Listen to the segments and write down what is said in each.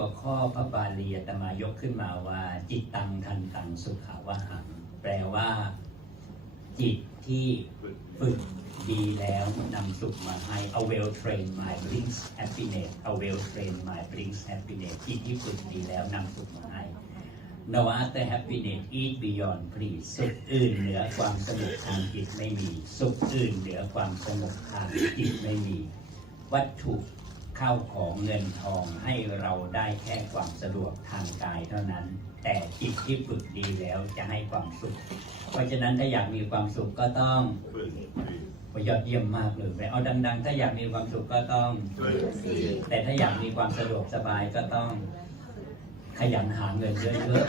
หัวข้อพระบาลีอาตมายกขึ้นมาว่า จิตตังทันตังสุขาวหัง แปลว่า จิตที่ฝึกดีแล้วนำสุขมาให้ a well trained mind brings happiness a well trained mind brings happiness จิตที่ฝึกดีแล้วนำสุขมาให้ no other happiness is beyond please สุขอื่นเหนือความสงบทางจิตไม่มี สุขอื่นเหนือความสงบทางจิตไม่มี วัตถุ เข้าของเงินทองให้เราได้แค่ความสะดวกทางกายเท่านั้น แต่จิตที่ฝึกดีแล้วจะให้ความสุข เพราะฉะนั้นถ้าอยากมีความสุขก็ต้องฝึกยอดเยี่ยมมากเลยไปเอาดัง ๆ ถ้าอยากมีความสุขก็ต้องแต่ถ้าอยากมีความสะดวกสบายก็ต้องขยันหาเงินเยอะ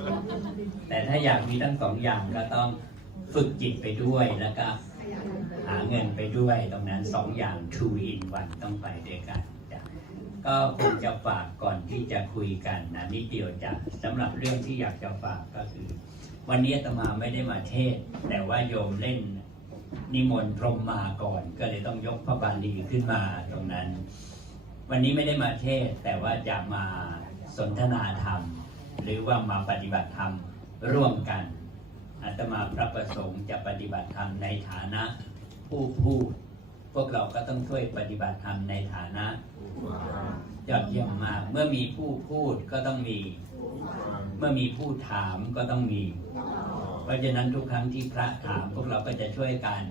ๆแต่ถ้าอยากมีทั้งสองอย่างก็ต้องฝึกจิตไปด้วยแล้วก็ หาเงินไปด้วยตรงนั้นสองอย่าง two in one ต้องไปด้วยกันจ้ะก็คงจะฝากก่อนที่จะคุยกันนะนิดเดียวจ้ะสำหรับเรื่องที่อยากจะฝากก็คือ วันนี้อาตมาไม่ได้มาเทศ แต่ว่าโยมเล่นนิมนต์พรมมาก่อน ก็เลยต้องยกพระบาลีขึ้นมาตรงนั้น วันนี้ไม่ได้มาเทศ แต่ว่าจะมาสนทนาธรรม หรือว่ามาปฏิบัติธรรมร่วมกันอาตมาพระประสงค์จะปฏิบัติธรรมในฐานะ ผู้พูด พวกเราก็ต้องช่วยปฏิบัติธรรมในฐานะยอดเยี่ยมมาก เมื่อมีผู้พูดก็ต้องมี เมื่อมีผู้ถามก็ต้องมี เพราะฉะนั้นทุกครั้งที่พระถามพวกเราก็จะช่วยกัน